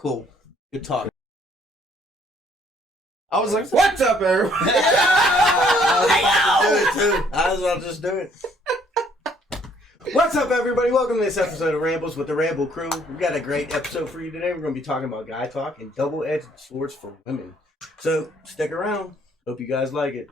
Cool. Good talk. I was like, what's up, everybody? I was about to just do it. What's up, everybody? Welcome to this episode of Rambles with the Ramble crew. We've got a great episode for you today. We're going to be talking about guy talk and double-edged swords for women. So, stick around. Hope you guys like it.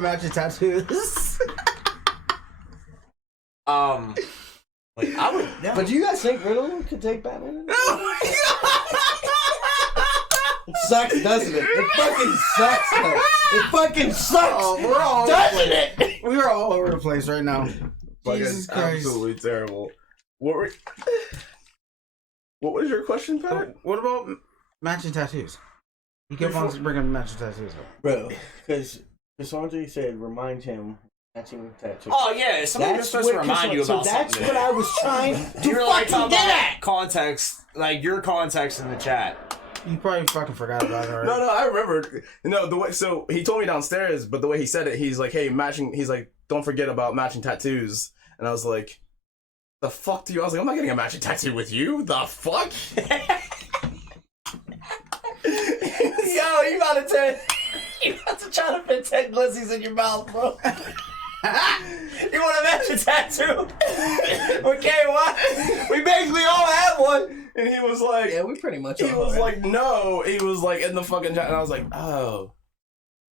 Matching tattoos. Like I would. Yeah. But do you guys think Riddler could take Batman? It sucks, doesn't it? It fucking sucks, though. It fucking sucks. Oh, we're all doesn't it? We're all over the place right now. Jesus Christ. Absolutely terrible. What was your question, Pat? What about matching tattoos? You kept on bringing matching tattoos up. Bro, because Cassandra said remind him matching tattoo. Oh yeah, somebody was supposed to remind you about that's something. What I was trying to you were like fucking get at. Context, like your context in the chat. You probably fucking forgot about it already. No, I remember. No, the way. So he told me downstairs, but the way he said it, he's like, "Hey, matching." He's like, "Don't forget about matching tattoos." And I was like, "The fuck do you?" I was like, "I'm not getting a matching tattoo with you." The fuck? Yo, you about to try to fit 10 glissies in your mouth, bro. You want to match a tattoo? Okay, what? We basically all have one. And he was like, "Yeah, we pretty much." He was like, "No." He was like in the fucking chat, and I was like, "Oh."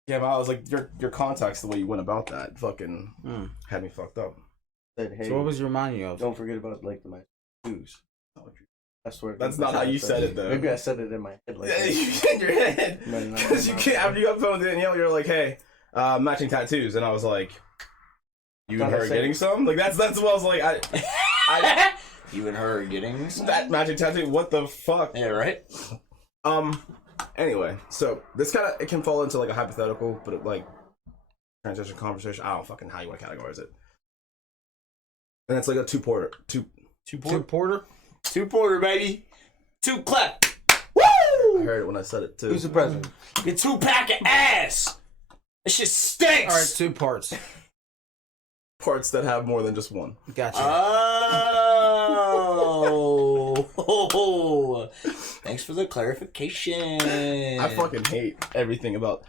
Yeah, but I was like, your context, the way you went about that, fucking had me fucked up. Said, hey, so what was you reminding you of? Don't forget about like the tattoos. I swear. That's not how you said it, though. Maybe I said it in my head. Like in your head. Because you can't. After you got phone with Danielle, you're like, "Hey, matching tattoos," and I was like, "You and her getting some?" Like that's what I was like. I You and her are getting some? That matching tattoo. What the fuck? Yeah, right. Anyway, so this kind of it can fall into like a hypothetical, but it, like transition conversation. I don't fucking how you want to categorize it. And it's like a two-porter. Two porter, baby. Two clap. Woo! I heard it when I said it too. who's the president? Get 2-pack of ass. That shit stinks. Alright, 2 parts. Parts that have more than just one. Gotcha. Oh. Thanks for the clarification. I fucking hate everything about.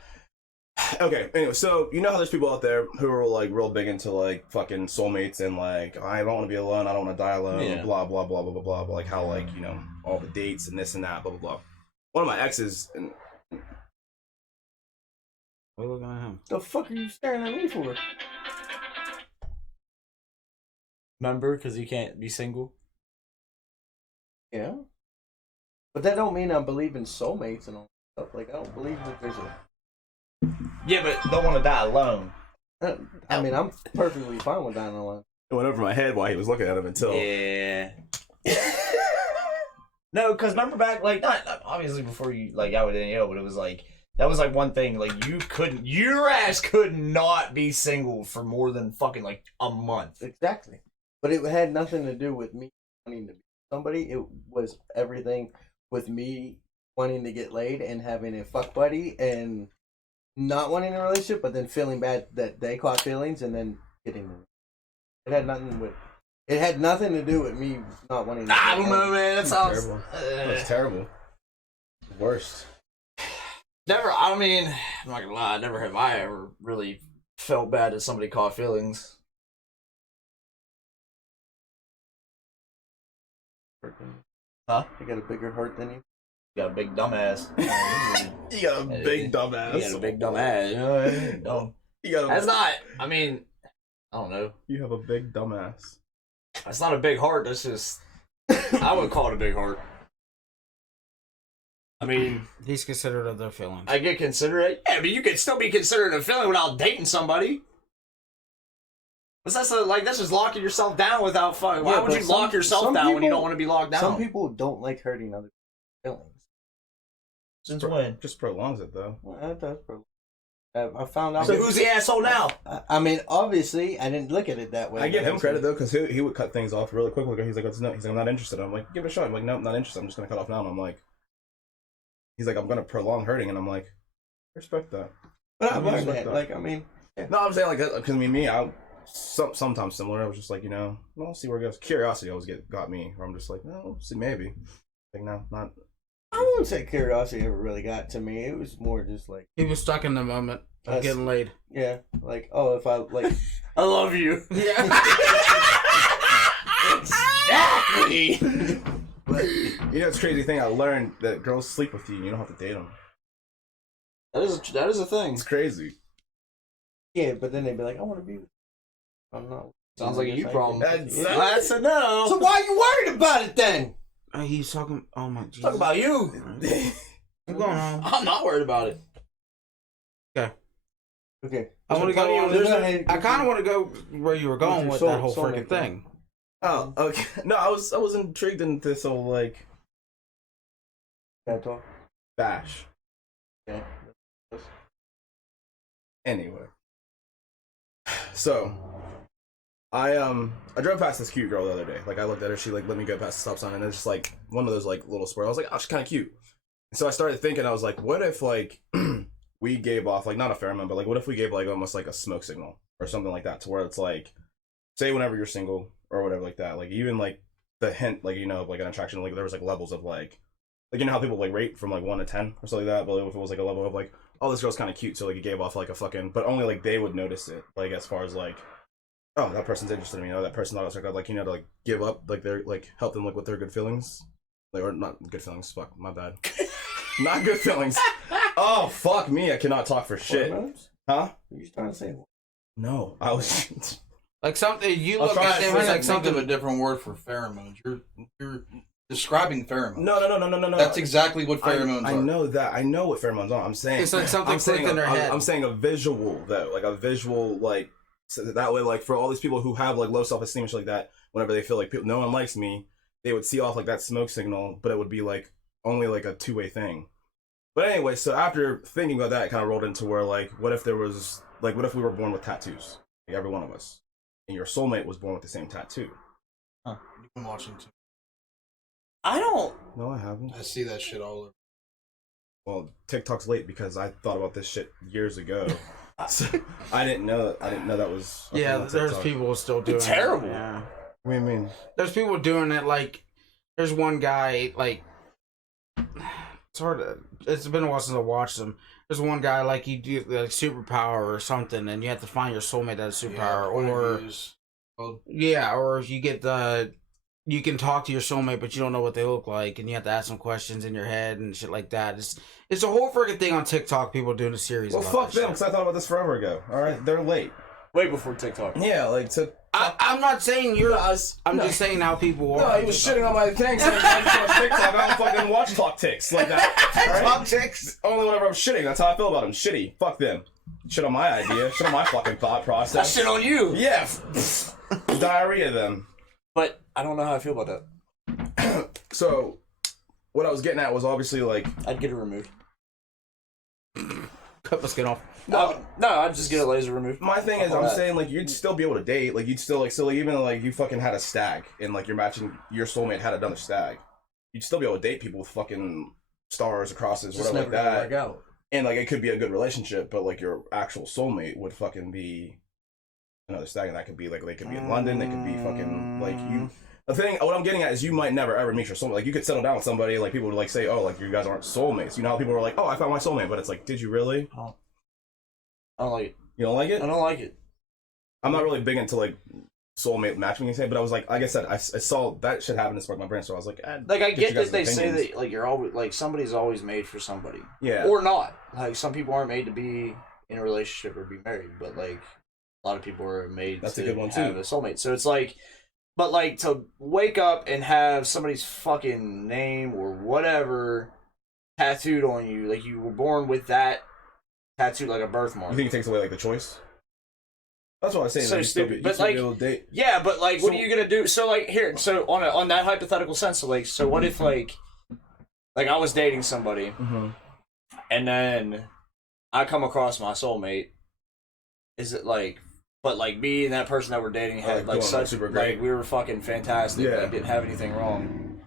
Okay, anyway, so you know how there's people out there who are like real big into like fucking soulmates and like I don't want to be alone, I don't want to die alone, Yeah. blah blah blah blah blah blah blah. Like how like you know all the dates and this and that, blah blah blah. One of my exes, and What are you looking at him? The fuck are you staring at me for? Remember, because you can't be single. Yeah, but that don't mean I believe in soulmates and all that stuff. Like I don't believe that there's a. Yeah, but don't want to die alone. I mean, I'm perfectly fine with dying alone. it went over my head while he was looking at him until. Yeah. No, because remember back, like, not obviously before you, like, out with Danielle, but it was like, that was like one thing, like, your ass could not be single for more than fucking, like, a month. Exactly, but it had nothing to do with me wanting to be somebody. It was everything with me wanting to get laid and having a fuck buddy and not wanting a relationship, but then feeling bad that they caught feelings and then getting them. It had nothing to do with me not wanting to. I don't know, man. That sounds terrible. That's terrible. Worst. Never. I mean, I'm not gonna lie. Never have I ever really felt bad that somebody caught feelings. Huh? You got a bigger heart than you. You got a big dumbass. You got a big dumbass. You got a big dumbass. You know what I mean? No. That's not. I mean, I don't know. You have a big dumbass. That's not a big heart. That's just. I would call it a big heart. I mean, He's considerate of their feelings. I get considerate. Yeah, but you could still be considerate of feeling without dating somebody. But that's that's just locking yourself down without fun. Why would you lock yourself down when you don't want to be locked down? Some people don't like hurting other people's feelings. Since when? Just prolongs it though. Well, that's probably. I found out. So who's the asshole now? I mean, obviously, I didn't look at it that way. I give him credit though, because he would cut things off really quickly. He's like, "What's no?" He's like, "I'm not interested." I'm like, "Give it a shot." I'm like, "No, I'm not interested. I'm just gonna cut off now." And I'm like, he's like, "I'm gonna prolong hurting," and I'm like, I respect that. But I I'm learned just that. Like, I mean, No, I'm saying like that because I mean me, I sometimes similar. I was just like, well, I'll see where it goes. Curiosity always got me, where I'm just like, no, see maybe. Like no, not. I wouldn't say curiosity ever really got to me. It was more just like He was stuck in the moment of getting laid. yeah, like oh, if I like, I love you. Yeah. Exactly. But it's a crazy thing. I learned that girls sleep with you. And you don't have to date them. That is a thing. It's crazy. yeah, but then they'd be like, I want to be. I'm not. Sounds like a you Like problem. that. That's a no. So why are you worried about it then? He's talking. Oh my Jesus. Talk about you. What's going on? I'm not worried about it. Okay. I want to Plenty go. of- there's a- I kind of want to go where you were going your with soul- that whole soulmate freaking thing. thing. Oh, okay. No, I was intrigued in this whole like Can I talk? bash. Okay. Anyway, so I drove past this cute girl the other day. Like I looked at her, she like let me go past the stop sign, and it's just like one of those like little squares. I was like, oh, she's kind of cute. And so I started thinking, I was like, what if like we gave off like not a pheromone, but like what if we gave like almost like a smoke signal or something like that, to where it's like, say whenever you're single or whatever like that, like even like the hint, like like an attraction, like there was like levels of like how people like rate from like 1 to 10 or something like that, but if it was like a level of like, oh, this girl's kind of cute, so like it gave off like a fucking, but only like they would notice it, like as far as like, oh, that person's interested in me, that person thought I was like to like give up, like they're like help them like with their good feelings, like or not good feelings, fuck, my bad, not good feelings. Oh fuck me, I cannot talk for shit. Huh? You trying to say? No, I was. Like something you I'll look try at it. them as like Think of something. a different word for pheromones. You're describing pheromones. No. That's exactly what pheromones I are. know that. I know what pheromones are. I'm saying It's like something clicked in their head. I'm saying a visual though, like a visual, like so that way, like for all these people who have like low self-esteem and shit like that, whenever they feel like no one likes me, they would see off like that smoke signal, but it would be like only like a two-way thing. But anyway, so after thinking about that, it kind of rolled into where like, what if there was like, what if we were born with tattoos, like every one of us, and your soulmate was born with the same tattoo? Huh. You've been watching too. I don't. No, I haven't. I see that shit all over. Well, TikTok's late because I thought about this shit years ago. So, I didn't know that was. Yeah, on there's TikTok. people still doing It's terrible. it. Yeah. What do you mean? There's people doing it like there's one guy like it's hard to, it's been a while since I watched them. There's one guy like you do like superpower or something and you have to find your soulmate that has superpower or if you get the you can talk to your soulmate but you don't know what they look like and you have to ask some questions in your head and shit like that. It's a whole freaking thing on TikTok, people doing a series Well, about fuck that them, shit. because I thought about this forever ago. All right, they're late. Way before TikTok. Yeah, like to. I'm not saying you're I'm no. just saying how people are. No, he was shitting on my thing. Saying I watch TikTok. I don't fucking watch talk ticks like that. All right? Talk ticks. Only whenever I'm shitting. That's how I feel about him. Shitty. Fuck them. Shit on my idea. Shit on my fucking thought That process. shit on you. Yeah. Diarrhea them. But I don't know how I feel about that. So, what I was getting at was obviously like. I'd get it removed. Cut my skin off. No, I'd just get a laser removed. My thing is, All I'm that. saying like you'd still be able to date. Like you'd still like even like you fucking had a stag and like you're matching your soulmate had another stag. You'd still be able to date people with fucking stars or crosses, Just whatever never like gonna that. work out. And like it could be a good relationship, but like your actual soulmate would fucking be another stag, and that could be like they could be in London, they could be fucking like you. The thing, what I'm getting at is you might never ever meet your soulmate. Like you could settle down with somebody, like people would like say, oh, like you guys aren't soulmates. You know how people are like, oh, I found my soulmate, but it's like, did you really? I don't like it. You don't like it? I don't like it. I'm not really big into like soulmate matchmaking, but I was like I said, I saw that shit happen and sparked my brain, so I was like, Like I get get you guys' that they say opinions. that like you're always like somebody's always made for somebody, yeah, or not. Like some people aren't made to be in a relationship or be married, but like a lot of people are made That's to a good one, have too. a soulmate. So it's like, but like to wake up and have somebody's fucking name or whatever tattooed on you, like you were born with that tattooed like a birthmark. you think it takes away like the choice? That's what I was saying. So like, you still stupid, you but, still be like, able to date. Yeah, but like, what So- are you gonna do? So like, here, so on that hypothetical sense, so like, so what if like I was dating somebody, Mm-hmm. and then I come across my soulmate. Is it like, but like me and that person that we're dating had like such super great. like we were fucking fantastic. Yeah. Like didn't have anything wrong.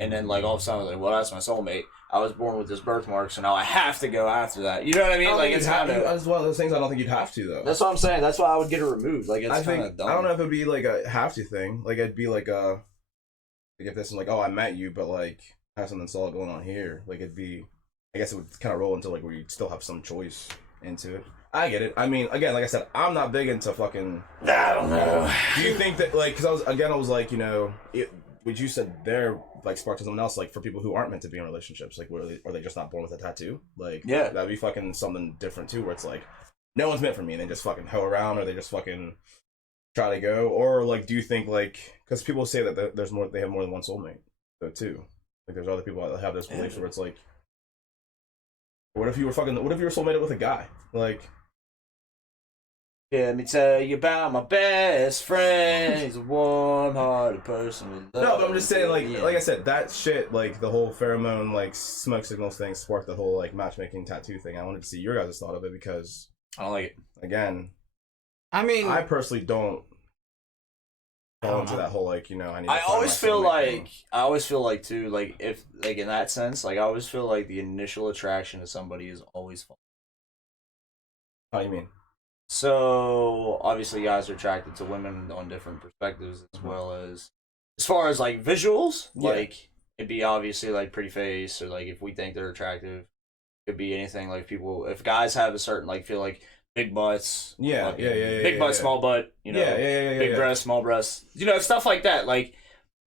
And then like all of a sudden I was like, well, that's my soulmate. I was born with this birthmark, so now I have to go after that. You know what I mean? Like it's kind of. That's one of those things I don't think you'd have to though. That's what I'm saying. That's why I would get it removed. Like it's kind of dumb. I don't know if it'd be like a have to thing. Like it'd be like a like if this is like, oh, I met you, but like I have something solid going on here. Like it'd be, I guess it would kind of roll into like where you'd still have some choice into it. I get it. I mean, again, like I said, I'm not big into fucking. I don't know. Do you think that like because I was like, you know, would you said they're like sparked to someone else, like for people who aren't meant to be in relationships, like are they just not born with a tattoo? Like yeah, that'd be fucking something different too, where it's like no one's meant for me and they just fucking hoe around or they just fucking try to go, or like do you think like because people say that there's more, they have more than one soulmate though too, like there's other people that have this belief where it's like what if you were soulmated with a guy, like yeah, let me tell you about my best friend. He's a warm-hearted person. no, but I'm just saying like I said, that shit, like the whole pheromone like smoke signals thing sparked the whole like matchmaking tattoo thing. I wanted to see your guys' thought of it because I don't like it. Again, I mean, I personally don't fall into that whole like, you know, I always feel like too, like if like in that sense, like I always feel like the initial attraction to somebody is always fun. How do you mean? So obviously guys are attracted to women on different perspectives as well as far as like visuals, like it'd be obviously like pretty face or like if we think they're attractive, it could be anything like people if guys have a certain like feel like big butts, big butt, small butt, you know, big breasts, small breasts, you know, stuff like that, like,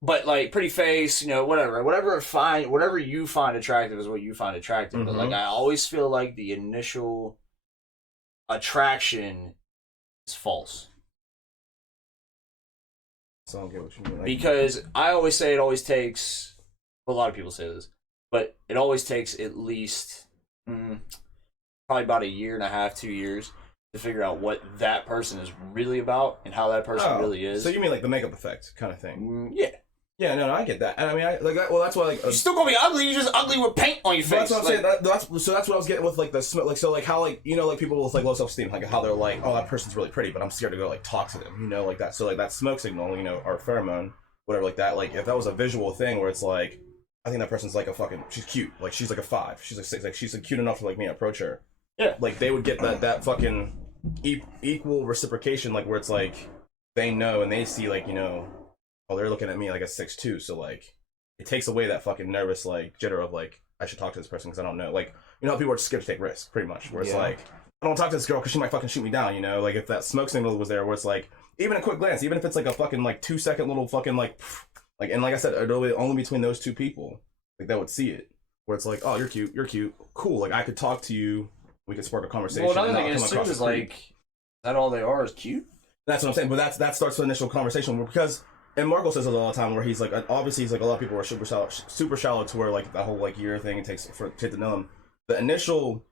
but like pretty face, you know, whatever you find attractive is what you find attractive. But like I always feel like the initial attraction is false. So I don't get what you mean. Like, because I always say it always takes. Well, a lot of people say this, but it always takes at least probably about a year and a half, 2 years to figure out what that person is really about and how that person really is. So you mean like the makeup effect kind of thing? Yeah. Yeah, no, I get that, and I mean, I like that. Well, that's why like you're still gonna be ugly. You're just ugly with paint on your face. That's what I'm saying. So that's what I was getting with like the like so like how like you know like people with like low self-esteem, like how they're like, oh, that person's really pretty, but I'm scared to go like talk to them, you know, like that. So like that smoke signal, you know, or pheromone, whatever, like that. Like if that was a visual thing where it's like, I think that person's like a fucking, she's cute, like she's like a 5, she's like 6, like she's like cute enough to like me approach her. Yeah. Like they would get that fucking equal reciprocation, like where it's like they know and they see like, you know, oh, they're looking at me like a 6'2", so like it takes away that fucking nervous like jitter of like I should talk to this person because I don't know, like you know how people are scared to take risks, pretty much, where it's like I don't talk to this girl because she might fucking shoot me down, you know, like if that smoke signal was there, where it's like even a quick glance, even if it's like a fucking like 2-second little fucking like and like I said, only between those two people, like that would see it, where it's like, oh, you're cute, cool, like I could talk to you, we could spark a conversation. Well, another thing is too is like that all they are is cute. That's what I'm saying, but that starts the initial conversation because. And Marco says it all the time, where he's like, obviously he's like, a lot of people are super shallow to where like that whole like year thing it takes to get to know them. The initial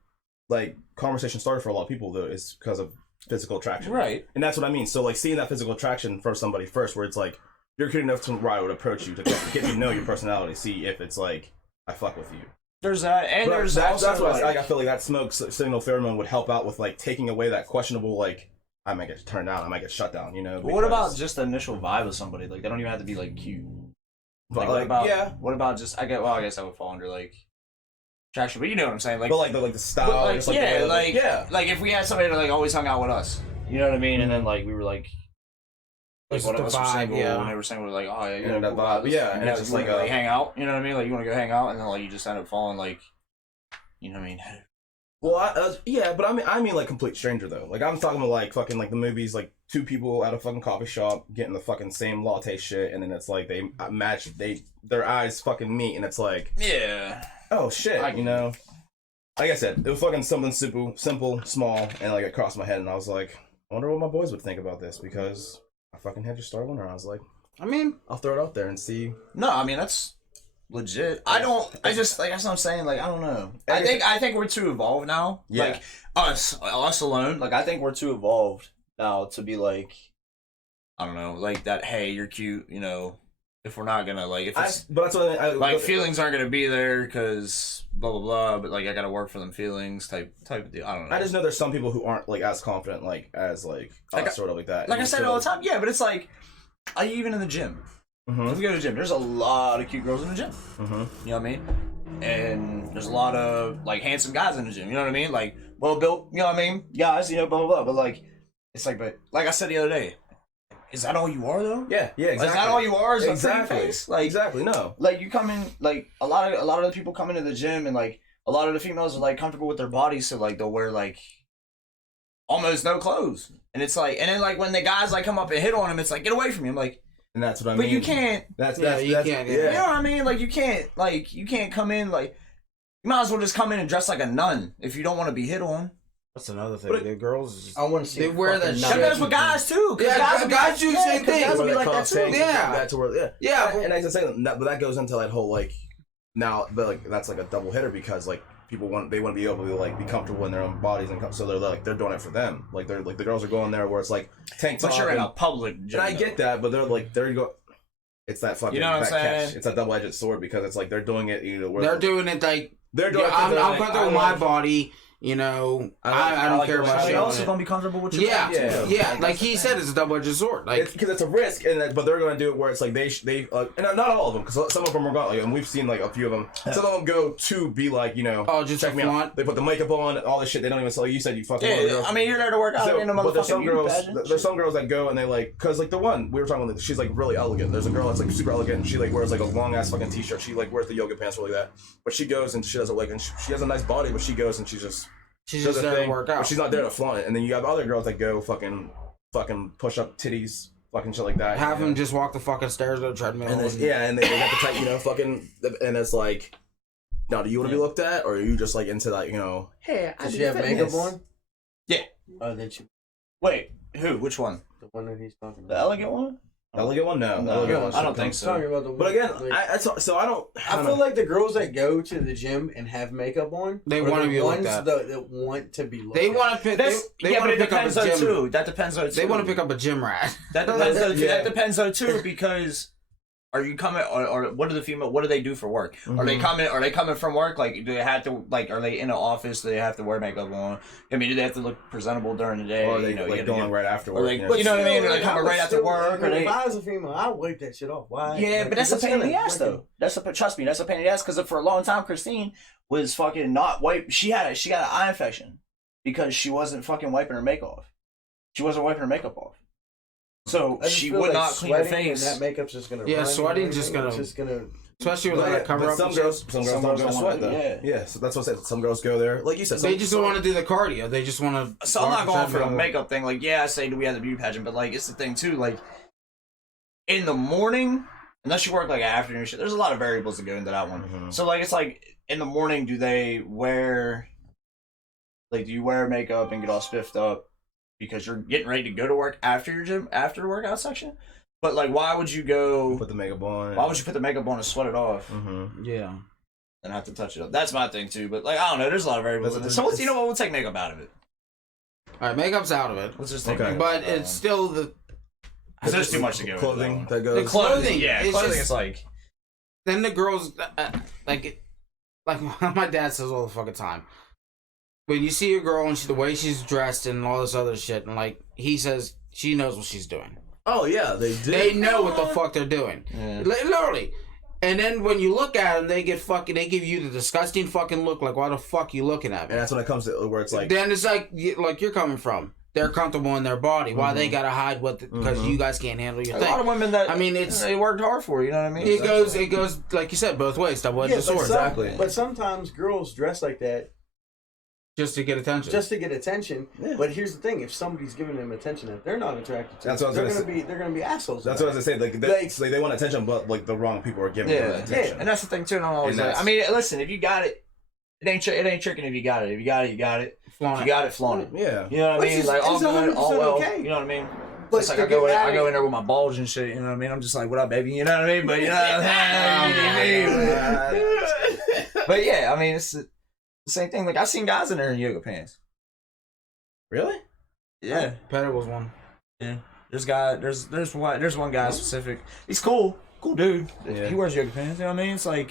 like conversation started for a lot of people though is because of physical attraction, right? And that's what I mean. So like seeing that physical attraction for somebody first, where it's like you're cute enough to where I would approach you to get to know your personality, see if it's like I fuck with you. There's that, and but there's that's what I feel like that smoke signal pheromone would help out with like taking away that questionable like. I might get turned down. I might get shut down. You know. What about just the initial vibe of somebody? Like they don't even have to be like cute. Like, what about just? I guess that would fall under like attraction. But you know what I'm saying? Like, but like the style. Like, like if we had somebody that like always hung out with us, you know what I mean? And then like we were like one of us were single, and they were single. We're like, oh yeah, you know that vibe. Yeah, and it's just like hang out. You know what I mean? Like you want to go hang out, and then like you just end up falling like, you know what I mean? Well, yeah, but I mean like complete stranger though. Like I'm talking about like fucking like the movies, like 2 people at a fucking coffee shop getting the fucking same latte shit, and then it's like they match, their eyes fucking meet, and it's like oh shit, you know. Like I said, it was fucking something simple, small, and like it crossed my head, and I was like, I wonder what my boys would think about this because I fucking had to start wondering. I was like, I mean, I'll throw it out there and see. No, I mean that's. Legit. I just like that's what I'm saying, like I don't know. I think we're too evolved now. Yeah. Like us alone. Like I think we're too evolved now to be like I don't know, like that, hey, you're cute, you know, if we're not gonna like if it's but that's what feelings aren't gonna be there because blah blah blah, but like I gotta work for them feelings type of deal. I don't know. I just know there's some people who aren't like as confident as us, sort of like that. Like I said all the time, yeah, but it's like even in the gym. Mm-hmm. If we go to the gym, there's a lot of cute girls in the gym. Mm-hmm. You know what I mean? And there's a lot of like handsome guys in the gym. You know what I mean? Like well built. You know what I mean? Guys, you know, blah blah blah. But like, it's like, but like I said the other day, is that all you are though? Yeah, exactly. Is that all you are? Is exactly. a pretty face? Like exactly. No. Like you come in, like a lot of the people come into the gym, and like a lot of the females are like comfortable with their bodies, so like they'll wear like almost no clothes, and it's like, and then like when the guys like come up and hit on them, it's like get away from me. I'm like. And that's what I mean. But you can't. That's you can't. You know what I mean? Like you can't come in like. You might as well just come in and dress like a nun if you don't want to be hit on. That's another thing. The girls, I want to see. they wear that shit. That goes with guys too. Yeah, guys do the same thing. Guys will be like that too. Yeah. Back to where, Yeah. And as I say, but that goes into that whole like now, but like that's like a double hitter because like people want to be able to like be comfortable in their own bodies and so they're doing it for them. Like they're like the girls are going there where it's like tank top. But you're in a public gym. And I get that, but they're like there you go. It's that fucking you know what I'm saying? catch. It's that double-edged sword because it's like they're doing it. You know, They're doing it like they're doing. I'm like, comfortable with my body. You know, I don't care about shit. shit. Else is gonna be comfortable with your Yeah. Like he said, it's a double-edged sword. Like because it's a risk, but they're gonna do it where it's like they and not all of them because some of them are going like, and we've seen like a few of them. Some of them go to be like just check me flaunt. out. They put the makeup on, all this shit. They don't even like you said you fucking. Yeah, I mean you're there to work out in a but there's some motherfucking beauty girls. pageant. There's some girls that go and they like because like the one we were talking about, she's like really elegant. There's a girl that's like super elegant. And she like wears like a long ass fucking t-shirt. She like wears the yoga pants really that. But she goes and she does it like and she has a nice body, but she goes and she's just there to work out. But she's not there to flaunt it. And then you have other girls that go fucking push up titties, fucking shit like that. Have them just walk the fucking stairs on the treadmill. And and they got the tight, fucking, and it's like, now do you want to be looked at, or are you just like into that, Hey, does she have makeup on? Yeah. Oh, then she. Wait, who? Which one? The one that he's talking about. The elegant one? Elegant one? No. I don't think so. Talking about the one, But again, like, I feel like the girls that go to the gym and have makeup on, they want to be looked like that. That want to be looked They at. want to pick. They want to pick up a gym. Too. That depends on. They want to pick up a gym rat. That depends though. That depends though too because. Are you coming, or what do they do for work? Mm-hmm. Are they coming from work? Like, do they have to, like, are they in an office? Do they have to wear makeup on? I mean, do they have to look presentable during the day? Or are they going right after work? You know what I mean? Or they coming right after work? Or if I was a female, I'd wipe that shit off. Why? Yeah, but that's a pain in the ass, though. Trust me, that's a pain in the ass, because for a long time, Christine was fucking not wipe. She got an eye infection because she wasn't fucking wiping her makeup off. She wasn't wiping her makeup off. So she would not clean her face. That makeup's just gonna. Yeah, sweating just gonna. Especially with that cover up. Some girls don't go sweat though. Yeah, so that's what I said. Some girls go there, like you said. They just don't want to do the cardio. They just want to. So I'm not going for the makeup thing. Like, yeah, I say do we have the beauty pageant, but like it's the thing too. Like in the morning, unless you work like afternoon shit, there's a lot of variables that go into that one. Mm-hmm. So like it's like in the morning, do you wear makeup and get all spiffed up? Because you're getting ready to go to work after your gym, after the workout section. But like, why would you go put the makeup on? Why would you put the makeup on and sweat it off? Mm-hmm. Yeah, and have to touch it up. That's my thing too. But like, I don't know. There's a lot of variables in this. So you know what? We'll take makeup out of it. All right, makeup's out of it. Let's just take makeup. But it's still the. Because there's too much to go. Clothing that goes. The clothing, yeah. Clothing is like. Then the girls, like my dad says all the fucking time. When you see a girl and the way she's dressed and all this other shit, and like he says, she knows what she's doing. Oh yeah, they do. They know what the fuck they're doing, literally. And then when you look at them, they give you the disgusting fucking look, like why the fuck you looking at me? And that's when it comes to where it's like. Then it's like you're coming from. They're comfortable in their body. Why they gotta hide what? Because you guys can't handle your thing. A lot of women that they worked hard for. You know what I mean? It goes like you said, both ways. Double-edged sword. Exactly. But sometimes girls dress like that. Just to get attention. Yeah. But here's the thing: if somebody's giving them attention that they're not attracted to, they're gonna be assholes. That's what I was gonna say. Like they want attention, but like the wrong people are giving them attention. Yeah, and that's the thing too. I mean, listen, if you got it, it ain't tricking. If you got it, you got it. Flaunt it. You got it, flaunt it. Yeah. You know what I mean? Like all good, all well. Okay. You know what I me. But it's like I go in there with my bulge and shit. You know what I mean? I'm just like, what up, baby? You know what I mean? But you know what I mean? But yeah, I mean, it's the same thing. Like I've seen guys in there in yoga pants. Really? Yeah. Petter was one. Yeah. There's one guy specific. He's cool dude. Yeah. He wears yoga pants. You know what I mean? It's like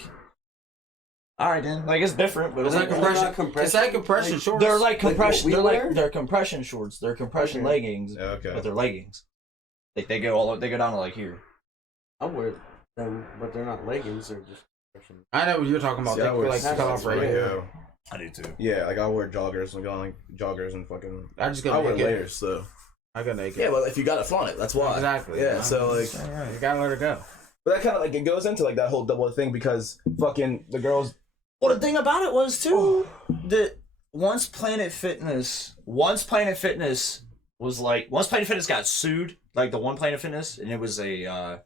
All right, then. Like, it's different, but It's like compression. It's like compression shorts. they're like compression. Like what we wear? They're compression shorts. They're compression Okay. leggings, Okay. but they're leggings. Like they go down to like here. I wear them, but they're not leggings. They're just compression. I know what you're talking about. See, They I wear like cut off right yeah. here. I do too. Yeah, like I wear joggers, like joggers and fucking. I just I got wear naked. layers, so. I got naked. Yeah, well, if you got it, flaunt it. That's why. Exactly. Yeah, so like, Yeah, you gotta let it go. but that kind of like it goes into like that whole double thing because fucking the girls. Well, the thing about it was too that once Planet Fitness got sued, like the one Planet Fitness, and it was a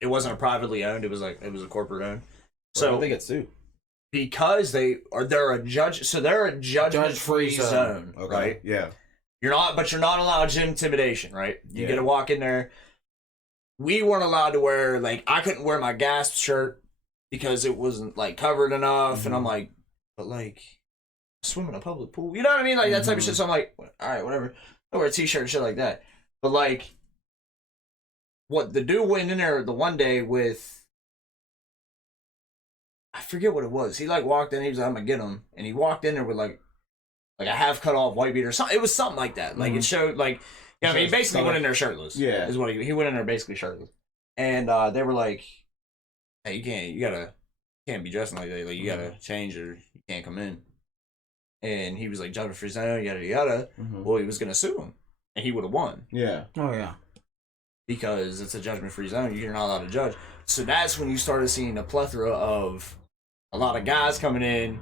it wasn't a privately owned, it was a corporate owned. So So they get sued. because they're a judgment-free Judge-free zone, Okay. right? Yeah. But you're not allowed gym intimidation, right? You Yeah. get to walk in there. We weren't allowed to wear, like, I couldn't wear my Gasp shirt because it wasn't like covered enough, and I'm like, but like, swim in a public pool, you know what I mean? Like that type of shit. So I'm like, all right, whatever. I wear a t-shirt and shit like that. But like, what the dude went in there the one day with, I forget what it was. He like walked in, he was like, I'm gonna get him, and he walked in there with like a half cut off white beater or something. It was something like that. Like it showed like, you know, I mean, he basically went in there shirtless. Yeah. Is what he went in there basically shirtless. And they were like, hey, you can't be dressing like that. Like you gotta change or you can't come in. And he was like, judgment free zone, yada yada. Well, he was gonna sue him, and he would have won Yeah. Oh yeah. because it's a judgment free zone. You're not allowed to judge. So that's when you started seeing a plethora of a lot of guys coming in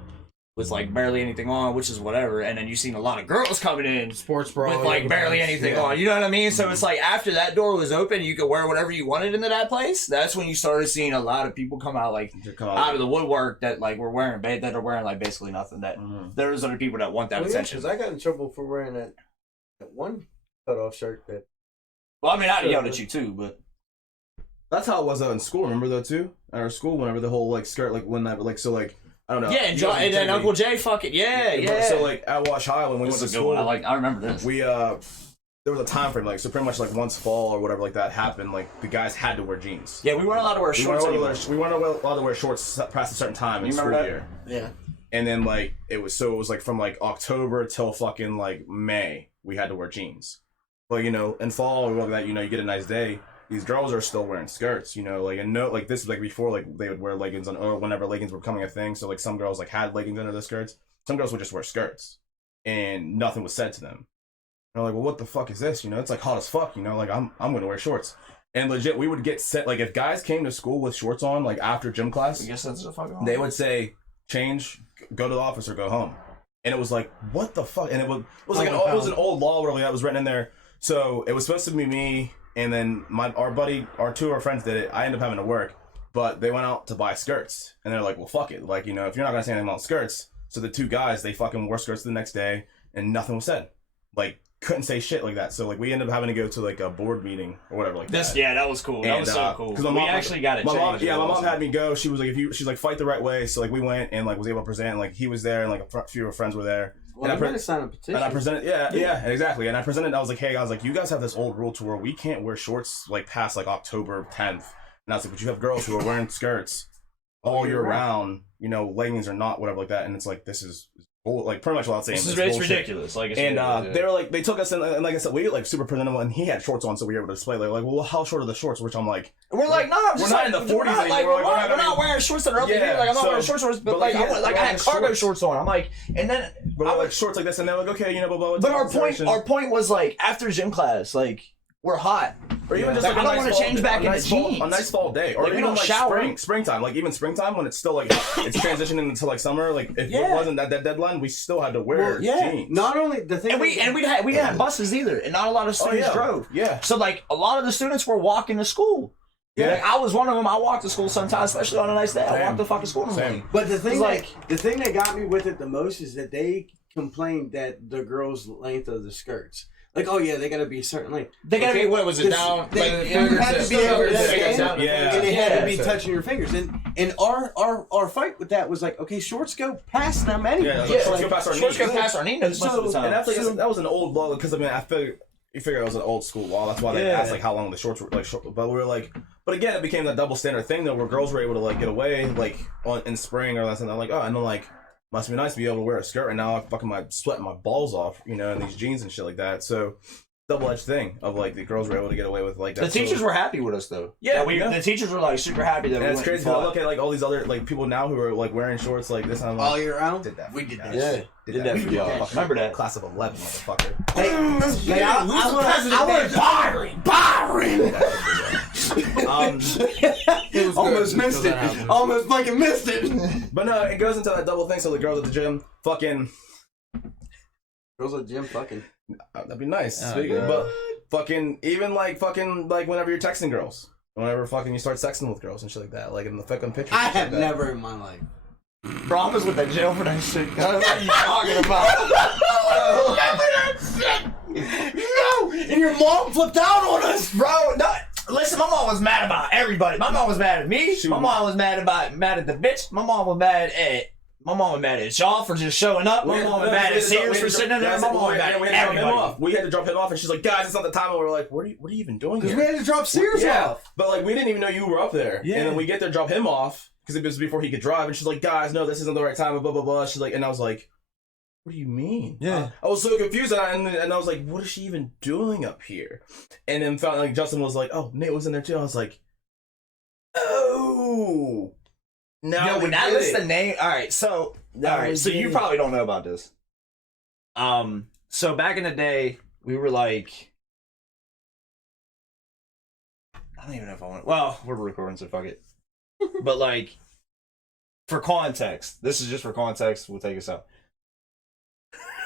with like barely anything on, which is whatever, and then you seen a lot of girls coming in Sports bra with like barely anything on. You know what I mean? So it's like after that door was open, you could wear whatever you wanted into that place. That's when you started seeing a lot of people come out like out of the woodwork that like were wearing that are wearing like basically nothing. That there's other people that want that attention. Because I got in trouble for wearing that one cutoff shirt that. Well, I mean, I yelled at you too, but That's how it was in school. Remember though too? At our school, whenever the whole like skirt, like when that, like so, like I don't know. yeah, and then Uncle Jay, fucking yeah. So like at Wash High when we This went to is a good one. school, I remember this. we there was a time frame, like so pretty much like once fall or whatever like that happened, like the guys had to wear jeans. Yeah, we weren't allowed to wear shorts anymore. We weren't allowed to wear shorts past a certain time in You school remember that? year. Yeah. And then like it was like from like October till fucking like May we had to wear jeans. But you know, in fall or whatever that, you know, you get a nice day. These girls are still wearing skirts, you know, like, and no, like this is like before like they would wear leggings on, or whenever leggings were becoming a thing. So like some girls like had leggings under their skirts. Some girls would just wear skirts, and nothing was said to them. And they're like, well, what the fuck is this? You know, it's like hot as fuck. You know, like I'm gonna wear shorts. And legit, we would get sent, like if guys came to school with shorts on, like after gym class, I guess that's the fucking. they would say, change, go to the office or go home. And it was like, what the fuck? And it was like it was an old law where that was written in there. So it was supposed to be me. And then our two of our friends did it. I ended up having to work, but they went out to buy skirts, and they're like, "Well, fuck it. Like, you know, if you're not gonna say anything about skirts." So the two guys, they fucking wore skirts the next day, and nothing was said. Like, couldn't say shit like that. So like, we ended up having to go to like a board meeting or whatever like that. Yeah, that was cool. That was so cool. Because we actually got it. My mom, changed. my mom had me go. She was like, she's like, fight the right way. So like, we went and like was able to present. And, like he was there, and like a few of our friends were there. Well, I'm gonna sign a petition. And I presented, yeah, exactly. And I presented, I was like, hey, I was like, you guys have this old rule to where we can't wear shorts like past like October 10th. And I was like, but you have girls who are wearing skirts all year round, you know, leggings or not, whatever like that. And it's like, this is like pretty much what I was saying. It's ridiculous. Like, it's and ridiculous, they were like, they took us in, and like I said, we were like super presentable, and he had shorts on, so we were able to display. Like, well, how short are the shorts? Which I'm like, we're like, no, we're not in the 40s like, anymore. we're not wearing shorts that are up to here. Like, I'm not wearing shorts, but like, I had cargo shorts on. I'm like, and then I like shorts like this, and they're like, okay, you know, blah. But our point was like, after gym class, like, we're hot. Or even just like, like I don't want to change back into jeans. A nice fall day, or like, even we don't like shower. springtime, like even springtime when it's still like it's transitioning into like summer. Like if it wasn't that deadline, we still had to wear jeans. Not only the thing, and we didn't have buses either, and not a lot of students drove. Yeah. So like a lot of the students were walking to school. Yeah. Like, I was one of them. I walked to school sometimes, especially on a nice day. I walked to fucking school in the morning. But the thing, like, the thing that got me with it the most is that they complained that the girls' length of the skirts. Like, oh yeah, they gotta be a certain length. They gotta be, what was it, down? You had to be able to stand, yeah, and they had to be touching your fingers. And our fight with that was like, okay, shorts go past them anyway. Yeah, shorts go past our knees. Shorts go past our knees most of the time. And that's like, that was an old law, because I mean, you figure it was an old school law. That's why they asked like how long the shorts were, like short. But we were like, But again, it became that double standard thing though, where girls were able to like get away like in spring or something. I'm like, oh, and then like must be nice to be able to wear a skirt, and now I'm fucking sweating my balls off, you know, in these jeans and shit like that. So double-edged thing of like the girls were able to get away with like that. The teachers were happy with us though. Yeah, the teachers were like super happy that and we it's went crazy. and I fought. look at like all these other like people now who are like wearing shorts like this. I'm like, All year round? did that. We did that. Yeah, did that for y'all. Remember that? Class of 11, motherfucker. Hey, I want Byron. It was Almost good missed until that it. happened. Almost fucking missed it. But no, it goes into that double thing. So the girls at the gym, fucking. Girls at the gym fucking. That'd be nice. Oh, Speaking, God. but fucking even like whenever you're texting girls, whenever fucking you start sexting with girls and shit like that, like in the fucking pictures. I and shit have like that. never in my life. Bro, I was with that jail for that shit. What are you talking about? No! And your mom flipped out on us! Bro, no. Listen, my mom was mad about everybody. My mom was mad at me. My mom was mad at the bitch. My mom was mad at y'all for just showing up. My mom was mad at Sears for sitting in there. My mom was mad at everybody. We had to drop him off, and she's like, "Guys, it's not the time." And we're like, "What are you even doing Because here?" we had to drop Sears off. But like, we didn't even know you were up there. Yeah. And then we get there, drop him off because it was before he could drive, and she's like, "Guys, no, this isn't the right time." Blah blah blah. She's like, and I was like, "What do you mean?" Yeah. I was so confused, and I was like, "What is she even doing up here?" And then found like Justin was like, "Oh, Nate was in there too." I was like, "Oh." Now Yo, when that list the name, all right, so you probably don't know about this. So back in the day, we were like, I don't even know if I want. Well, we're recording, so fuck it. But like, for context, this is just for context. We'll take us out.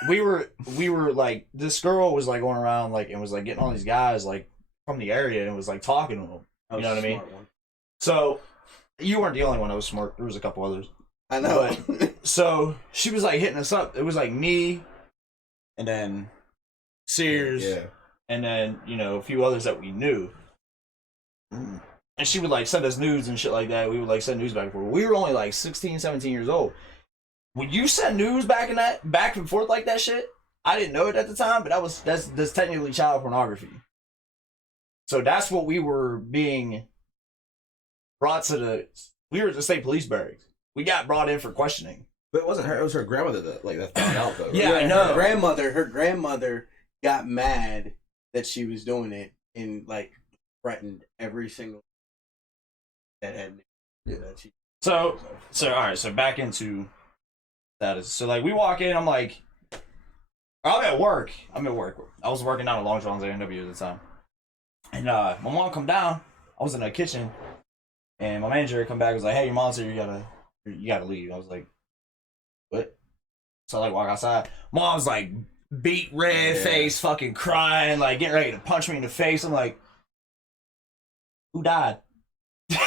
We were like, this girl was like going around like and was like getting all these guys like from the area and was like talking to them. You know what I mean? So you weren't the only one that was smart. There was a couple others. I know. So she was like hitting us up. It was like me, and then Sears, Yeah. and then a few others that we knew. And she would like send us nudes and shit like that. We would like send nudes back and forth. We were only like 16, 17 years old. When you send nudes back and forth like that shit, I didn't know it at the time, but that's technically child pornography. So that's what we were being brought to we were at the state police barracks. We got brought in for questioning. But it wasn't her. It was her grandmother that found out though. Right? Yeah, I know. Her grandmother got mad that she was doing it and like threatened every single that had that she. So all right. So back into that is so like we walk in. I'm like, I'm at work. I was working down at Long John's A&W at the time, and my mom come down. I was in the kitchen, and my manager come back and was like, "Hey, your mom's here. You gotta leave." I was like, "What?" So I like walk outside. Mom's like beat red face, fucking crying, like getting ready to punch me in the face. I'm like, "Who died?" Yeah,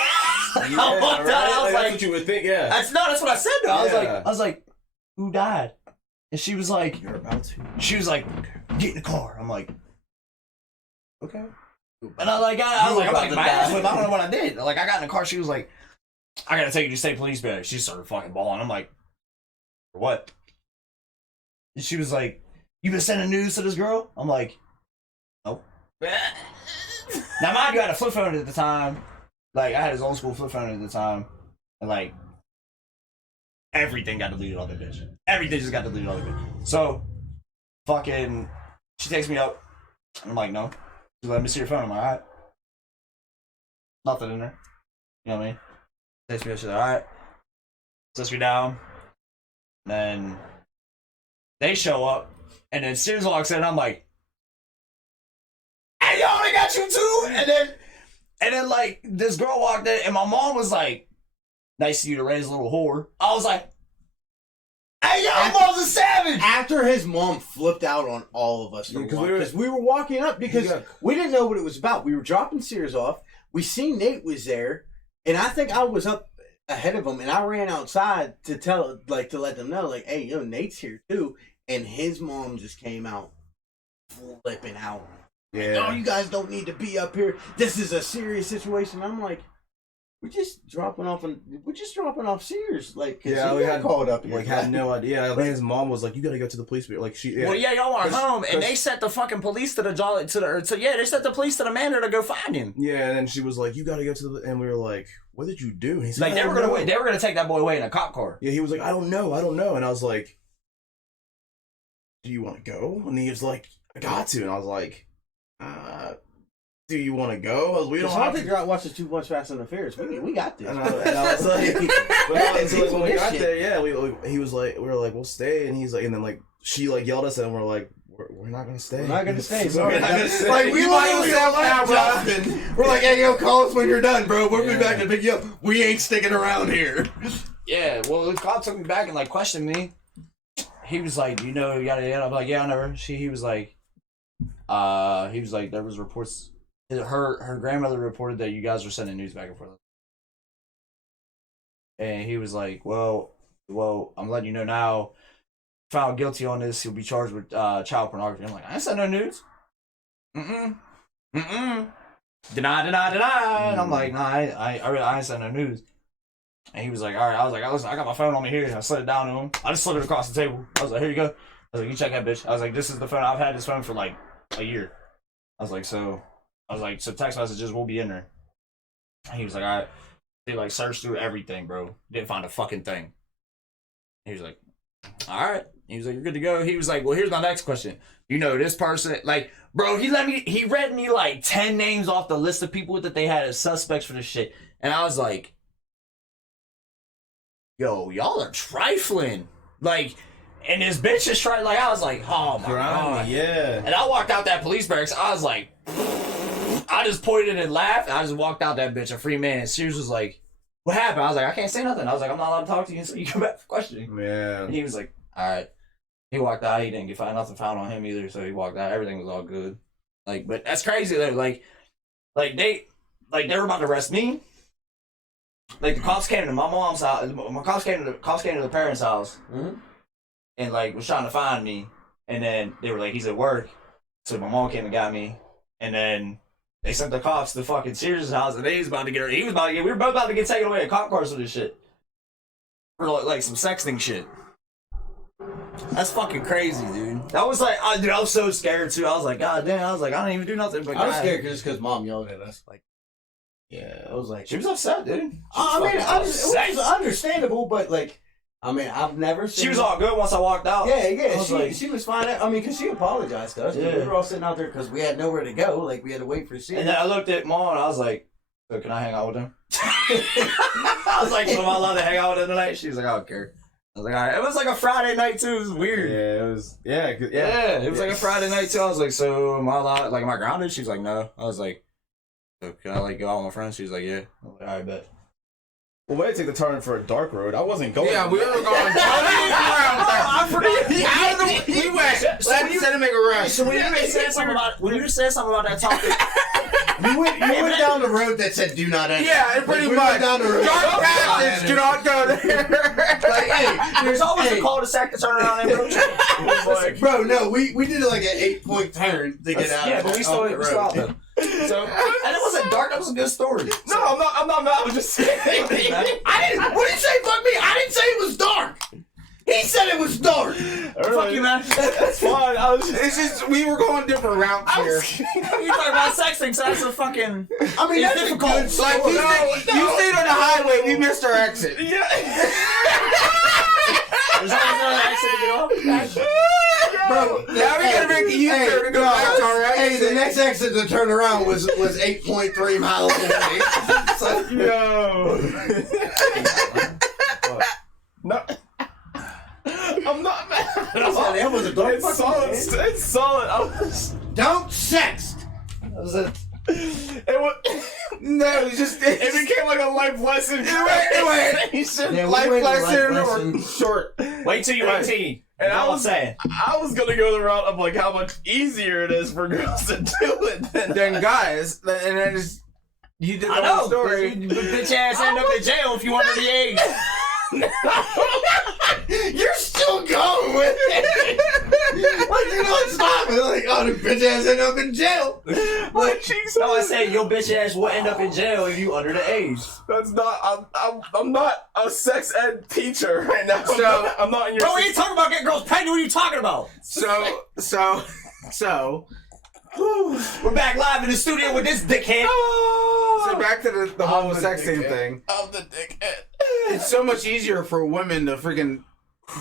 I walked out. I was that's like, what you would think. Yeah. That's what I said though. Yeah. I was like, "Who died?" And she was like, You're about to. she was like, "Get in the car." I'm like, Okay. and I was like, I'm like, my ass whipped. I don't know what I did. Like, I got in the car. She was like, "I gotta take you to state police barracks." She started fucking bawling. I'm like, "For what?" And she was like, "You been sending news to this girl?" I'm like, "Nope." Now, mind you, I had a flip phone at the time. Like, I had his old school flip phone at the time. And, like, everything got deleted on the bitch. Everything just got deleted on the bitch. So, fucking, she takes me up. I'm like, "No." She's like, "Let me see your phone." I'm like, "All right." Nothing in there. You know what I mean? Takes me up. She's like, "All right." Sets me down. Then they show up. And then Sears walks in. I'm like, "Hey, yo, they got you too?" And then like this girl walked in, and my mom was like, "Nice of you to raise a little whore." I was like, "Hey, yo, my mom's a savage." After his mom flipped out on all of us because we were walking up because we didn't know what it was about. We were dropping Sears off. We seen Nate was there, and I think I was up ahead of him, and I ran outside to let them know, like, "Hey, yo, Nate's here too." And his mom just came out flipping out. Yeah. "Oh, you guys don't need to be up here. This is a serious situation." I'm like, We're just dropping off Sears, like, cause Yeah, he we got had called up here. like had no idea. I think his mom was like, "You gotta go to the police bureau." Like she, Well, yeah, y'all are home, and they sent the fucking police to the they sent the police to the manor to go find him. Yeah, and then she was like, "You gotta go to the," and we were like, "What did you do?" And he's Like, they were gonna take that boy away in a cop car. Yeah, he was like, "I don't know," and I was like, "Do you want to go?" And he was like, "I got to," and I was like, "Do you want to go?" We don't have to watch the too much Fast and the Furious. We got this. And I was like, when we got there, yeah, he was like, we were like, we'll stay, and he's like, and then like she like yelled at us, and we're like, we're not gonna stay. We're not gonna stay. We're not gonna stay. Like, we literally left Justin. We're like, hey, yo, call us when you're done, bro. We'll be back to pick you up. We ain't sticking around here. Yeah, well, the cop took me back and like questioned me. He was like, you know, yada yada. I'm like, yeah, I know her. He was like, there was reports. Her grandmother reported that you guys were sending news back and forth. And he was like, well, I'm letting you know now. Found guilty on this, he'll be charged with child pornography. I'm like, I ain't sent no nudes. Deny. And I'm like, nah, I ain't sent no nudes. And he was like, all right. I was like, listen, I got my phone on me here. And I slid it down to him. I just slid it across the table. I was like, here you go. I was like, you check that bitch. I was like, this is the phone. I've had this phone for like a year. I was like, so text messages will be in there. And he was like, all right. They like searched through everything, bro. Didn't find a fucking thing. He was like, all right. He was like, you're good to go. He was like, well, here's my next question. You know this person? Like, bro, he read me like 10 names off the list of people that they had as suspects for this shit. And I was like, yo, y'all are trifling. Like, and this bitch is trying, like, I was like, oh my God. Yeah. And I walked out that police barracks. I was like, I just pointed and laughed. And I just walked out that bitch a free man. And Sears was like, what happened? I was like, I can't say nothing. I was like, I'm not allowed to talk to you until you come back for questioning. Yeah. And he was like, all right. He walked out. He didn't get nothing found on him either. So he walked out. Everything was all good. Like, but that's crazy though. Like they were about to arrest me. Like the cops came to my mom's house. My cops came to the parents' house, and like was trying to find me. And then they were like, he's at work. So my mom came and got me. And then they sent the cops to fucking Sears' house, and we were both about to get taken away in cop cars for this shit. For like some sexting shit. That's fucking crazy, dude. That was like, I was so scared too. I was like, God damn. I was like, I didn't even do nothing. But I was scared just because Mom yelled at us. Like, yeah. I was like, she was upset, dude. it was understandable, but like, I mean, I've never seen. She was all good once I walked out. Yeah. She was fine. I mean, because she apologized to us. Yeah. We were all sitting out there because we had nowhere to go. Like, we had to wait for Sears. And then I looked at Mom and I was like, so can I hang out with him? I was like, so am I allowed to hang out with him tonight? She was like, I don't care. I was like, all right. It was like a Friday night too. It was weird. Yeah, it was. Yeah. It was like a Friday night too. I was like, so am I allowed? Like, am I grounded? She was like, no. I was like, so can I like go out with my friends? She was like, yeah. I was like, all right, bet. Well, way to take the turn for a dark road. I wasn't going. Yeah, we were going totally around. I forgot. We went. Let's make a rush. So when you just said something about that topic. You went down the road that said do not enter. Yeah, pretty much. Went down the road. Dark passage, do not go there. Like, hey, there's always a cul-de-sac to turn around in, bro. Like, bro, no, we did it like an 8-point turn to get out. Yeah, but we still out there. So, and it wasn't dark. That was a good story. No, I'm not mad. I was just saying. I didn't. What did you say? Fuck me. I didn't say it was dark. He said it was dark. Fuck you, man. That's fine. It's just we were going different routes here. You talking about sexting, so that's a fucking. I mean, that's difficult. Like you stayed on the highway. We missed our exit. Yeah. There's always another exit to get off. Bro, now we gotta make a U-turn to go back to our exit. Hey, the next exit to turn around was 8.3 miles away. So, Yo. No. I'm not mad. That was a dark. It's solid. It's solid. Don't sext. That was it. It was. No, it just It became like a life lesson. Life lesson or short. Wait till you're 18. And I was saying, I was gonna go the route of like how much easier it is for girls to do it Then guys, and then just you did the I know. whole story. Bitch ass end up in jail if you under the age. You're still going with it. Stop it. Like, oh, the bitch ass end up in jail. Like, No, I said your bitch ass will end up in jail if you under the age. That's not. I'm not a sex ed teacher right now. So I'm not in your. Bro, we ain't talking about getting girls pregnant. What are you talking about? So. We're back live in the studio with this dickhead. So back to the whole sexting thing. I'm the dickhead. It's so much easier for women to freaking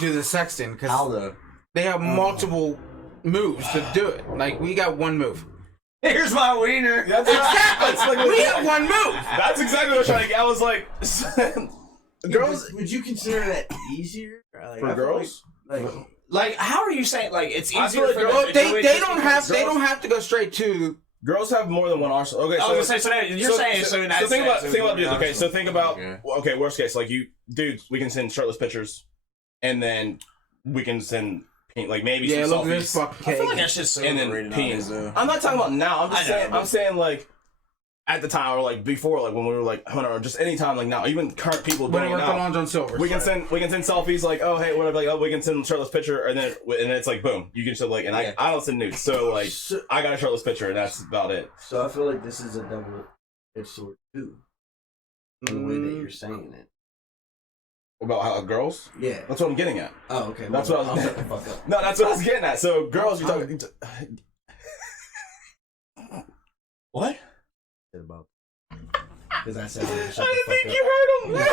do the sexting because they have multiple moves to do it. Like, we got one move. Here's my wiener. That's exactly. We have one move. That's exactly what I was trying to get. I was like, girls, would you consider that easier? Like, for girls? Like, how are you saying, like, it's I easier feel for like them to do it They just don't because- have to go straight to. Girls have more than one arsenal. Okay, I was gonna say, so think about dudes. Okay, so think about worst case, like you dudes, we can send shirtless pictures, and then we can send like maybe some look at selfies. this fucking I cake. feel like that shit's so And then overrated penis. nowadays, though. I'm not talking about now. I know. I'm saying like at the time or like before, like when we were like or just any time like now, even current people When doing it it worked on now. Long John Silver. We can send selfies like, oh hey, whatever, like, oh, we can send a shirtless picture, and then it's like boom, you can just like, and I don't send nudes, so like I got a shirtless picture and that's about it. So I feel like this is a double-edged sword too. The way that you're saying it. About how girls? Yeah. That's what I'm getting at. Oh, okay. That's what I was. I'll shut the fuck up. No, that's what I was getting at. So girls, you're talking. What? Because I said shut the fuck I didn't think up. you heard him.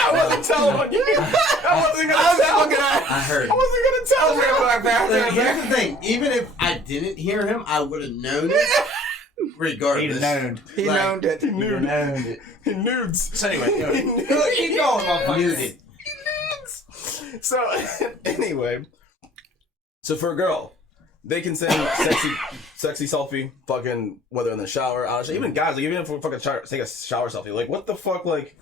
I wasn't telling you. I wasn't gonna tell. I heard. I wasn't gonna tell you. Like, here's the thing. Even if I didn't hear him, I would have known it. Regardless. He known it. He knew it. He nudes. So anyway, Keep going, motherfucker. So anyway, so for a girl, they can send sexy selfie, fucking whether in the shower, out of the shower. Even guys, like even if we fucking take a shower selfie, like what the fuck, like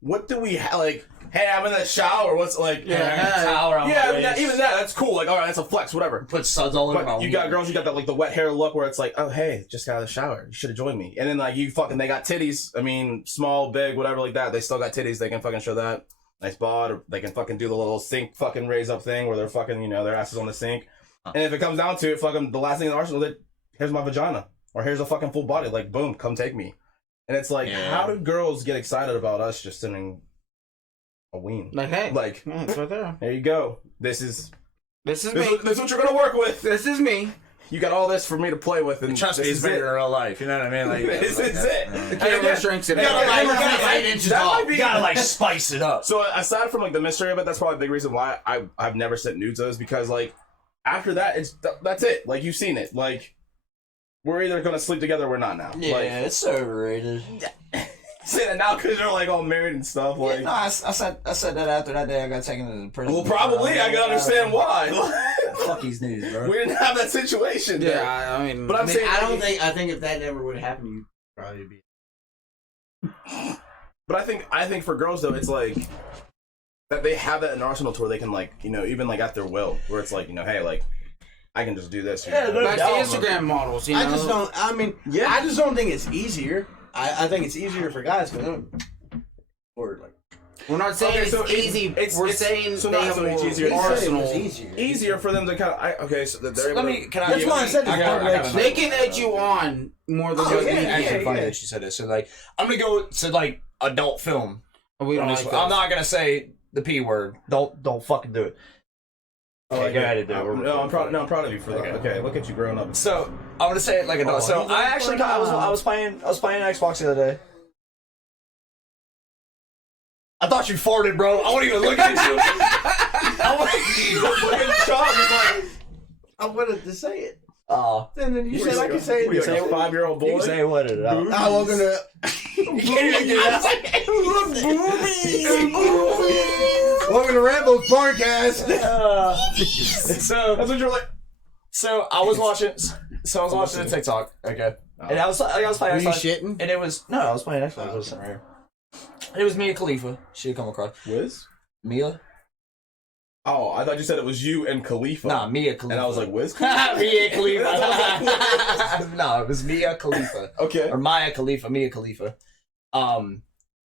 what do we have? Like, hey, I'm in the shower. What's like? towel around my waist. Even that. That's cool. Like, all right, that's a flex, whatever. Put suds all over my But you got girls, you got that like the wet hair look where it's like, oh hey, just got out of the shower. You should have joined me. And then like you fucking, they got titties. I mean, small, big, whatever like that. They still got titties. They can fucking show that. Nice bod, or they can fucking do the little sink fucking raise up thing where they're fucking, their ass is on the sink. And if it comes down to it, fucking the last thing in the arsenal, here's my vagina. Or here's a fucking full body. Like, boom, come take me. And it's like, how do girls get excited about us just sending a ween? Like, hey, like, it's right there. There you go. This is me. This is what you're gonna work with. This is me. You got all this for me to play with, and trust me, it's bigger in real life. You know what I mean? Like, this is it. The camera shrinks it. You gotta like spice it up. So aside from like the mystery of it, that's probably a big reason why I've never sent nudes is because like after that that's it. Like you've seen it. Like we're either gonna sleep together or we're not now. Yeah, like, it's overrated. Say that now because you're like all married and stuff. Like No, I said that after that day I got taken to the prison. well, probably I can understand why. Fuck these news, bro. We didn't have that situation. Yeah, there. I mean, but I'm saying I think if that never would happen, you'd probably be. But I think for girls though, it's like that they have that in arsenal to where they can like even like at their will, where it's like hey like I can just do this. Yeah, that's the Instagram models. I just don't. I mean, I just don't think it's easier. I think it's easier for guys because or like. We're not saying it's easy. We're saying so they not have so more it's easier. arsenal. Easier for them to kind of so that they're able That's why I said this. They can edge you on more than what we Actually, funny can. that she said this. So like, I'm gonna go to like adult film. We don't like I'm not gonna say the P word. Don't fucking do it. Oh, Okay, go ahead and do it. No, I'm proud of you for that. Okay, look at you growing up. So I'm gonna say it like adult. So I actually I was playing Xbox the other day. I thought you farted, bro. I wasn't even looking at you. I wanted to say it. Oh. And then you said I could say it. You're like a 5-year-old boy. You say what it out. I was gonna. You can't even do that. Welcome to Rambles podcast. So That's what you're like. So I was watching the TikTok. Okay. And I was playing Were you Xbox. shitting? And it was I was playing Xbox. I was sitting right here. It was Mia Khalifa. She had come across. Wiz? Mia? Oh, I thought you said it was you and Khalifa. Nah, Mia Khalifa. And I was like, Wiz? Mia Khalifa. No, it was Mia Khalifa. Okay. Or Mia Khalifa.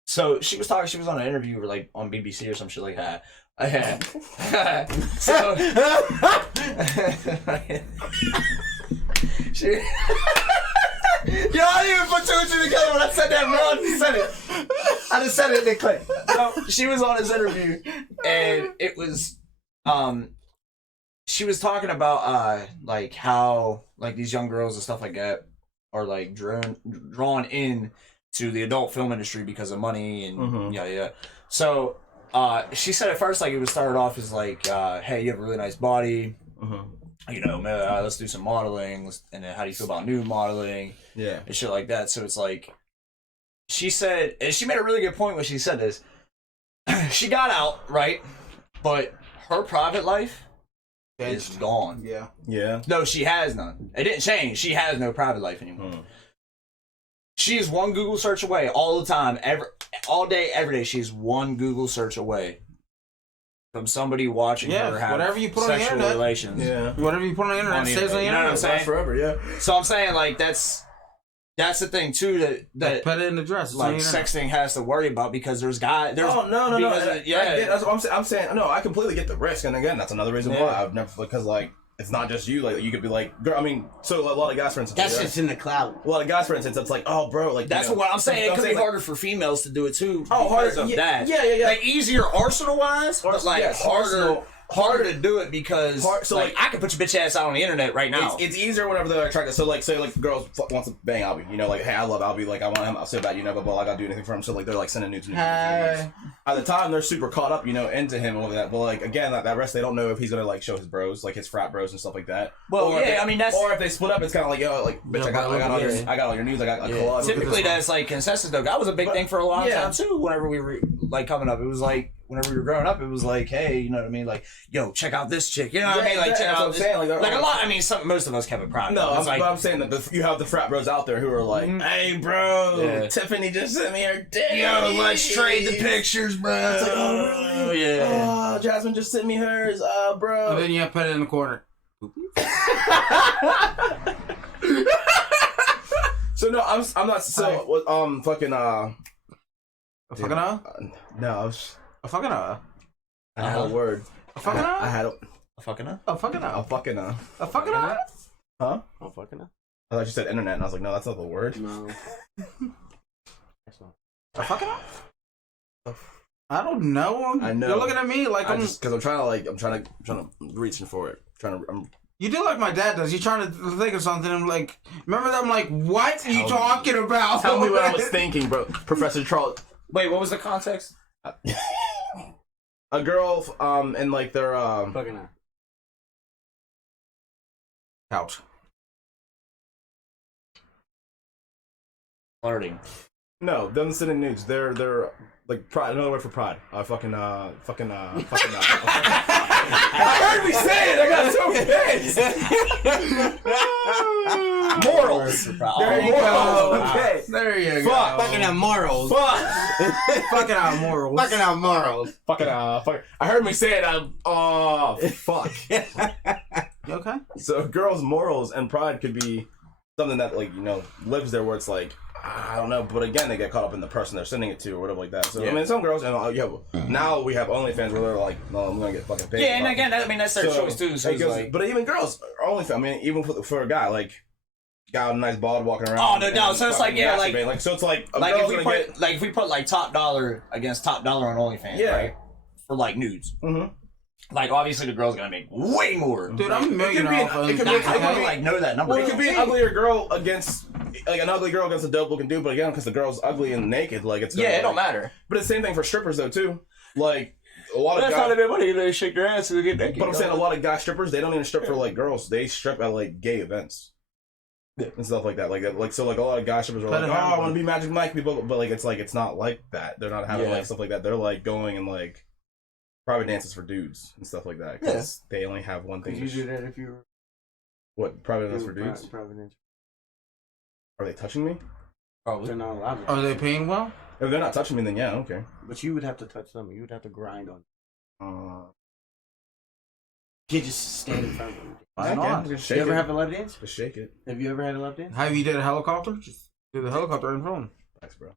So she was talking. She was on an interview, like on BBC or some shit like that. So she. Yo, I didn't even put two and two together when I said that, bro. I just said it and it clicked. So she was on this interview, and it was, she was talking about like how like these young girls and stuff like that are like drawn in to the adult film industry because of money and yeah. So she said at first like it was started off as like, hey, you have a really nice body. You know, let's do some modeling, and then how do you feel about nude modeling? Yeah, and shit like that. So it's like, she said, and she made a really good point when she said this. She got out, right? But her private life is gone. Yeah. No, she has none. It didn't change. She has no private life anymore. She is one Google search away all the time, all day, every day. She's one Google search away from somebody watching her have whatever you put sexual on the internet, relations. Yeah. Whatever you put on the internet stays on the internet. You know what I'm saying? Forever, yeah. So I'm saying, like, that's the thing too that put it in the dress. Like sexting has to worry about because there's guys. No. That's what I'm saying. No, I completely get the risk, and again, that's another reason why I've never, because like it's not just you. Like you could be like, girl. I mean, so a lot of guys, for instance, that shit's in the cloud. A lot of guys, for instance, it's like, oh, bro, like that's what I'm saying. It could be harder for females to do it too. Oh, harder of that. Yeah. Like easier arsenal wise, but like harder to do it because so like I can put your bitch ass out on the internet right now. It's easier whenever they're attracted. So like, say like girls wants to bang Albie, you know, like, hey, I love Albie, like I want him, I'll say that, you know, but I gotta do anything for him. So like they're like sending nudes. At the time, they're super caught up, you know, into him and all that. But like again, that rest, they don't know if he's gonna like show his bros, like his frat bros and stuff like that. Well, I mean that's. Or if they split up, it's kind of like, yo, like bitch, I got all your news, I got like collage. Typically, that's like consensus though. That was a big thing for a long time too. Whenever we were like coming up, it was like. Whenever we were growing up, it was like, hey, you know what I mean? Like, yo, check out this chick. You know what I mean? Like, check out this. Like a lot. I mean, most of us kept it private. No, but I'm saying that you have the frat bros out there who are like, hey, bro, Tiffany just sent me her dick. Yo, let's trade the pictures, bro. It's like, oh, really? Yeah. Oh, Jasmine just sent me hers, bro. And then you put it in the corner. So no, I'm not. So fucking no, I was a fucking I had a word. A fucking I had a fucking a fucking a fucking a fucking huh? A fucking I thought you said internet, and I was like, no, that's not the word. No. A fucking I don't know. I know. You're looking at me like I'm just because I'm trying to reaching for it. You do like my dad does. You're trying to think of something. I'm like, remember that? I'm like, what are you talking about? Tell me what I was thinking, bro. Professor Charles. Wait, what was the context? A girl, and like their fucking couch. Flirting. No, them sending nudes. They're like pride. Another word for pride. Fucking. I heard me say it. I got so pissed. Morals. There you go. Okay. There you go. Fucking out morals. Fucking out morals. Fucking out morals. Fucking I heard me say it. Oh fuck. You okay? So girls' morals and pride could be something that like, you know, lives there where it's like, I don't know, but again, they get caught up in the person they're sending it to or whatever like that. So I mean, some girls, and now we have OnlyFans where they're like, no, I'm gonna get fucking paid. Yeah, and again, I mean that's their choice too. So like, but even girls are OnlyFans. I mean, even for a guy, like got a nice bod walking around. Oh no! So it's like so it's like if we put like top dollar against top dollar on OnlyFans, right? For like nudes. Mm-hmm. Like obviously the girl's gonna make way more. Dude, I'm a millionaire. It could be like know that number. Well, it could be an uglier girl against like an ugly girl against a dope looking dude, but again, because the girl's ugly and naked, like it's it don't matter. But it's the same thing for strippers though too. Like a lot of that's guys, not even money. They shake their ass and they get naked. But I'm saying a lot of guy strippers, they don't even strip for like girls. They strip at like gay events. And stuff like that, so like a lot of guy strippers are like, oh, I want to be Magic Mike people, but like it's not like that. They're not having like stuff like that. They're like going and like private dances for dudes and stuff like that because they only have one thing. Could you do that if you were what private dance for dudes? Private dance. Are they touching me? Probably. They're not allowed to. Are they paying well? If they're not touching me, then yeah, okay. But you would have to touch them. You would have to grind on. You can't just stand in front of them. Why not? You ever have a lap dance? Just shake it. Have you ever had a lap dance? Have you did a helicopter? Just do the helicopter in front. Thanks, bro.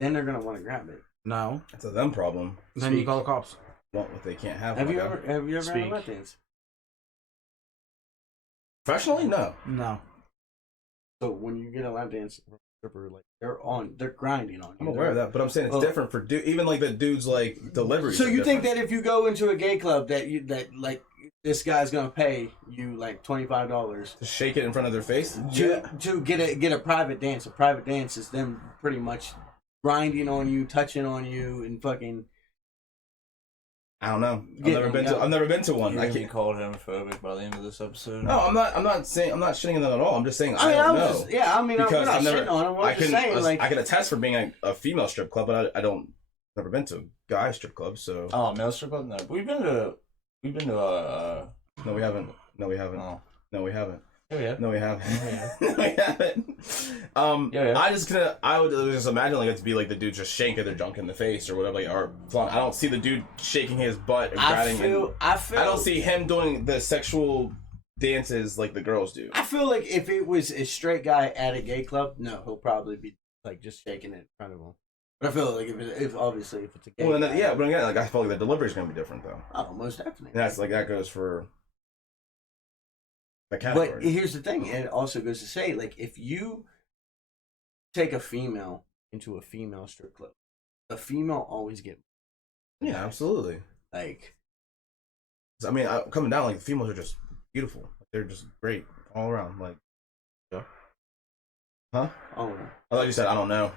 then they're gonna want to grab it. No. That's a them problem. Then you call the cops. Want what they can't have. Have my you guy. ever had a Speak. lap dance? Professionally? No. No. So when you get a lap dance from a stripper, like they're grinding on you. I'm aware of that, but I'm saying it's Well- different for even like the dudes like deliveries. So are you think different. that if you go into a gay club that like this guy's gonna pay you like $25 to shake it in front of their face? to get a private dance? A private dance is them pretty much grinding on you, touching on you, and fucking. I don't know. Yeah, I've never been to one. You're I gonna be can't. called homophobic by the end of this episode. No, I'm not. I'm not shitting on them at all. I'm just saying I I don't was know. just, yeah. I mean, we're Because not I've never- shitting on him. We're just saying, like, I can attest for being a female strip club, but I don't. Never been to a guy strip club, so Oh, male strip club? No, but we've been to no, we haven't. No, we haven't. Oh. No, we haven't. yeah. No, we haven't. Yeah. No, we haven't. Yeah. I would just imagine like it to be like the dude just shanking their junk in the face or whatever. Like, or I don't see the dude shaking his butt and I grabbing. feel. I don't see him doing the sexual dances like the girls do. I feel like if it was a straight guy at a gay club, no, he'll probably be like just shaking it in front of him. But I feel like if obviously if it's a gay, Well, guy, yeah, but again, like I feel like the delivery is gonna be different though. oh, most definitely. And that's like that goes for the But category. here's the thing, and it also goes to say, like, if you take a female into a female strip club, a female always get Yeah, absolutely. like. I mean, coming down, like the females are just beautiful. They're just great all around. Like, huh? Oh, I thought you said I don't know.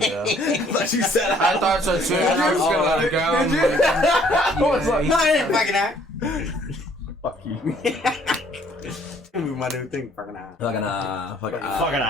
Yeah. I thought you said I thought so too. And I was gonna go. I'm Did you? like, I was like, no, I didn't fucking act. fuck you. It's gonna be my new thing, fucking act. Fucking Fucking